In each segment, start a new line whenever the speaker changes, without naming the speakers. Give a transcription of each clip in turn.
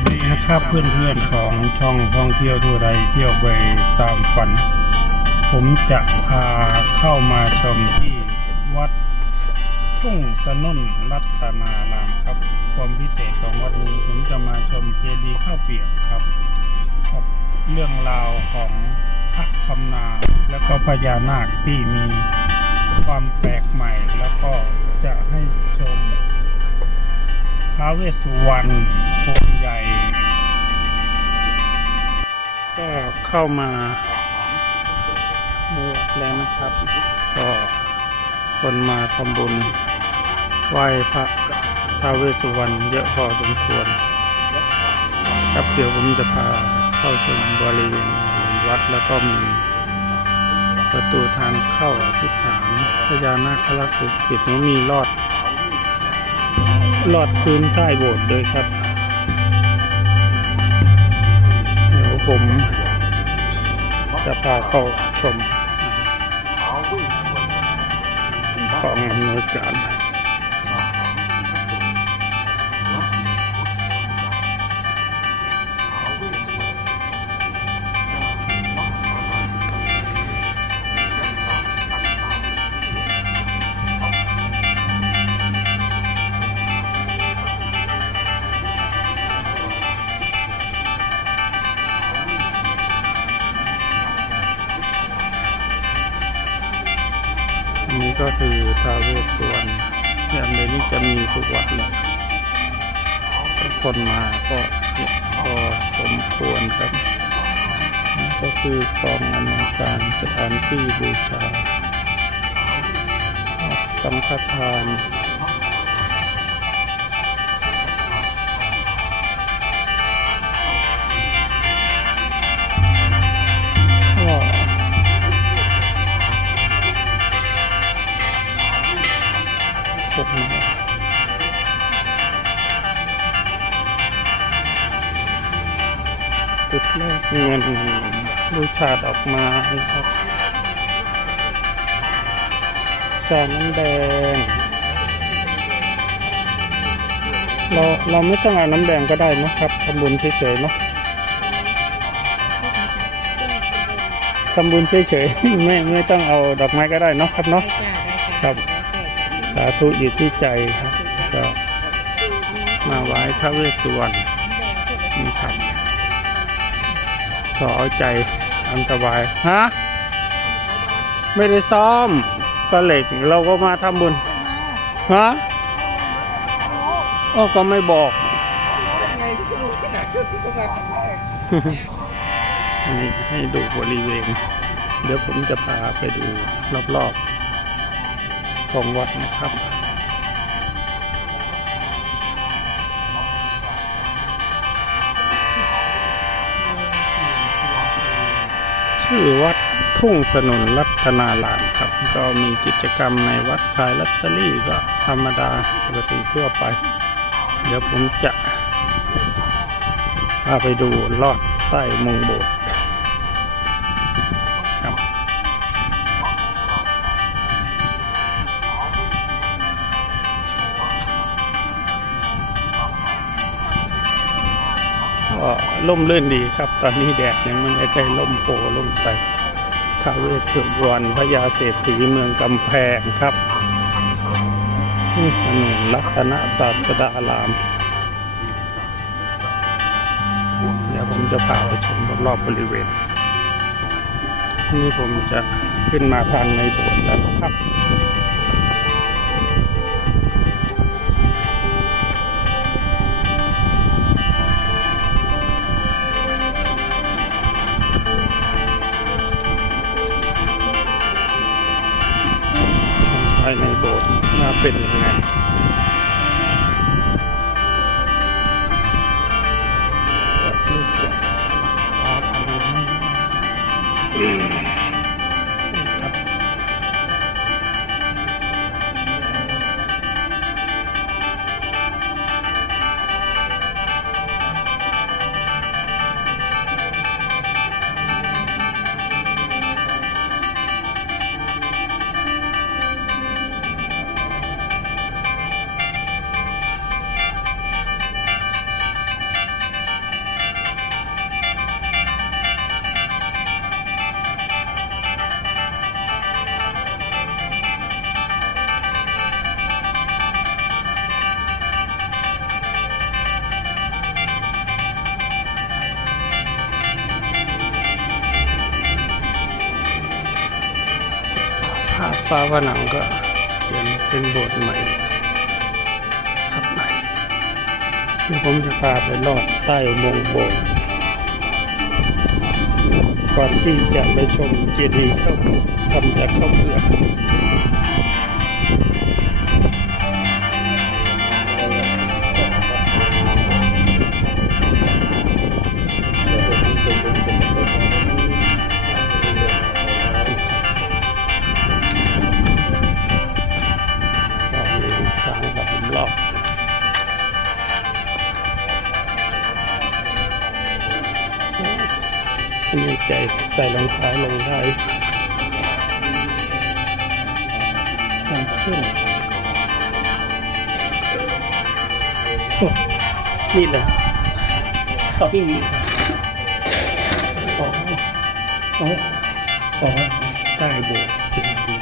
สดีนะครับเพื่อนๆของช่องท่องเที่ยวทั่วไทยเที่ยวไปตามฝัน ผมจะพาเข้ามาชมที่วัดทุ่งสนุนรัตนารามครับ ความพิเศษของวัดนี้ผมจะมาชมเจดีย์ข้าวเปียกครับครับเรื่องราวของพระคำนาแล้วก็พญานาคที่มีความแปลกใหม่แล้วก็จะให้ชมท้าวเวสสุวรรณองค์ใหญ่ ก็เข้ามาในวัดแล้วนะครับ ก็คนมาทำบุญไหว้พระท้าเวสสุวรรณเยอะพอสมควร ครับเดี๋ยวผมจะพาเข้าชมบริเวณวัดแล้วก็มีประตูทางเข้าอธิษฐานพญานาคราชสิทธิ์มีลอดลอดพื้นใต้โบสถ์ด้วยครับ ผมจะพาเข้าชมของอำนวยการ วัดเลยทุกคนมาก็พอสมควรครับ ก็คือกองอำนวยการสถานที่บูชาสังฆทาน เงินบูชาดอกไม้ครับจานน้ำแดง เราเราไม่ต้องเอาน้ำแดงก็ได้นะครับทำบุญเฉยๆเนาะทำบุญเฉยๆไม่ไม่ต้องเอาดอกไม้ก็ได้เนาะครับเนาะครับสาธุอยู่ที่ใจครับก็มาไหว้พระเวสสุวรรณ ขอเอาใจอันตรายฮะไม่ได้ซ้อมก็เหล็กเราก็มาทำบุญฮะอ้อก็ไม่บอกอันนี้ให้ดูบริเวณ เดี๋ยวผมจะพาไปดูรอบๆของวัดนะครับ ชื่อวัดทุ่งสนุนรัตนารามครับ ก็มีกิจกรรมในวัดขายลอตเตอรี่ก็ธรรมดาปกติทั่วไป เดี๋ยวผมจะพาไปดูลอดใต้มงโบสถ์ ก็ล่มลื่นดีครับ ตอนนี้แดดยังไม่ได้ล่มโพล่มใสท้าวเวสสุวรรณพญาเศรษฐีเมืองกำแพงครับที่สนุนรัตนศาสดาราม เดี๋ยวผมจะพาไปชมรอบๆบริเวณ นี่ผมจะขึ้นมาทางในโบสถ์แล้วนครับายในโบสถ์ว่าเป็นยังไง ฟ้าผนังก็เขียนเป็นบทใหม่ครับเดี๋ยวผมจะพาไปลอดใต้มงโบสถ์ก่อนที่จะไปชมเจดีย์เข้าทำจากข้าวเปลือก อันนี้ใจใส่รองเท้าลงได้ทางขึ้นโอ้นี่แหละต่อพี่นี่อ๋ออ๋ออ๋อใต้โบส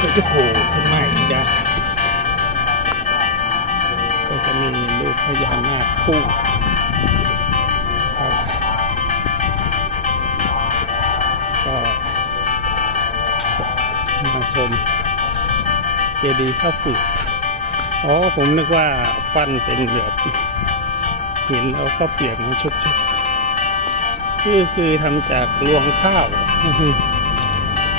ก็จะโผล่ขึ้นมาอีกนะก็จะมีลูกพญานาคคู่ครับก็มาชมเจดีย์ข้าวเปลือกอ๋อผมนึกว่าปั้นเป็นแบบหินแล้วข้าวเปลือกมาชุบๆคือคือทำจากรวงข้าว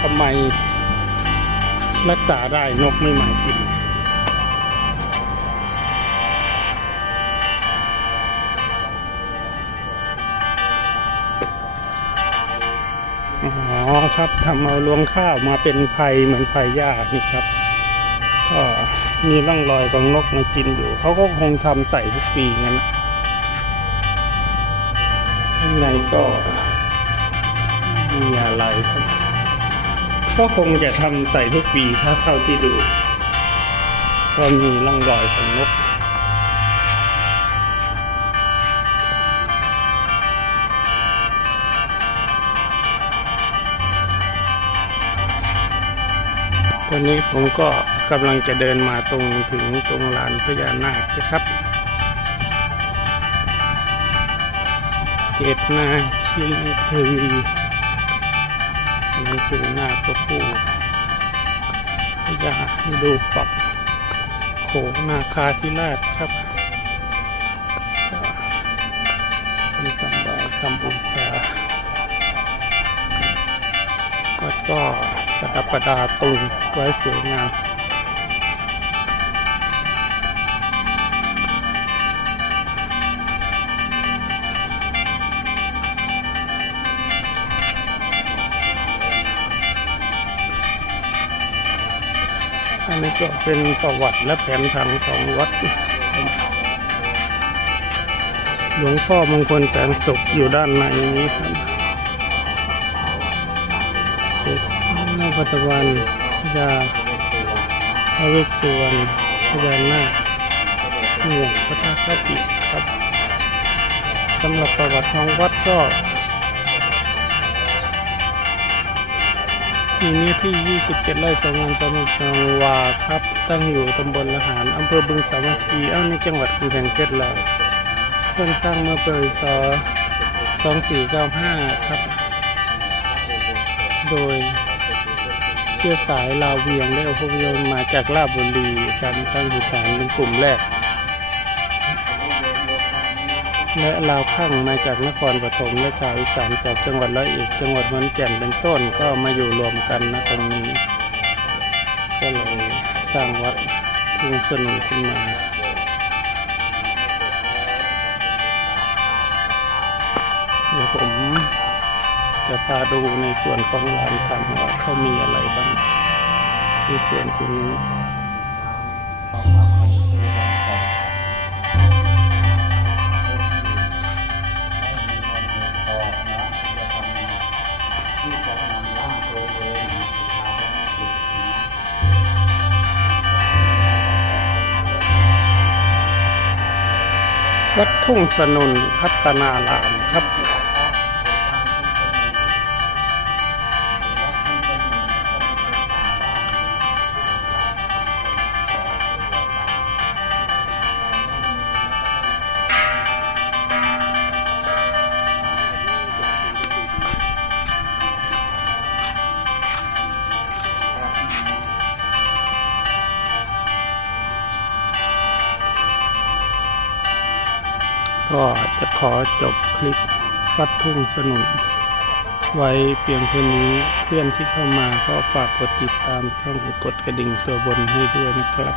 ทำไม รักษาได้นกไม่มากินอ๋อครับทำเอารวงข้าวมาเป็นไผ่เหมือนไผ่หญ้านี่ครับ ก็มีร่องรอยของนกมากินอยู่ เขาก็คงทำใส่ทุกปีงั้นนะข้างในก็มีอะไรครับ ก็คงจะทำใส่ทุกปีถ้าเท่าที่ดูก็มีร่องรอยของนกตอนนี้ผมก็กำลังจะเดินมาตรงถึงตรงลานพญานาคนะครับ เกตนาชิลเทวี นั่นคือนาตัวผู้พญาดูปักโขงนาคาธิราชครับมีกำบายคำองศาแล้วก็ประดับประดาตุงไว้สวยงาม นนี้ก็เป็นประวัติและแผนผังของวัด หลวงพ่อมงคลแสนสุขอยู่ด้านในนี้ครับเสนปัจจุบันพญาพระวสสุวรรณพญานาคหมู่พระธาตุปีครับสำหรับประวัติของวัดก็ มีเนื้อที่ 27 ไร่สองงานสมุทรจังหวาครับ ตั้งอยู่ตำบลละหารอำเภอบึงสามัคคีเอ้าในจังหวัดกำแพงเพชรแล้วเพิ่งสร้างเมื่อปีศ2495 ครับ โดยเชื้อสายลาวเวียงได้อพยพมาจากลาดบุรีการตั้งถิ่นฐานเป็นกลุ่มแรก และลาวข้างมาจากนครปฐมและชาวอีสานจากจังหวัดร้อยเอ็ดจังหวัดขอนแก่นเป็นต้นก็มาอยู่รวมกันนะตรงนี้ ก็เลยสร้างวัดทุ่งสนุขึ้นมาเดี๋ยวผมจะพาดูในส่วนของร้านทางว่าเขามีอะไรบ้างในส่วนตรงนี้ วัดทุ่งสนุนพัฒนารามครับ ก็จะขอจบคลิปวัดทุ่งสนุน ไว้เพียงเท่านี้เพื่อนที่เข้ามาก็ฝากกดติดตามช่องกดกระดิ่งตัวบนให้ด้วยนะครับ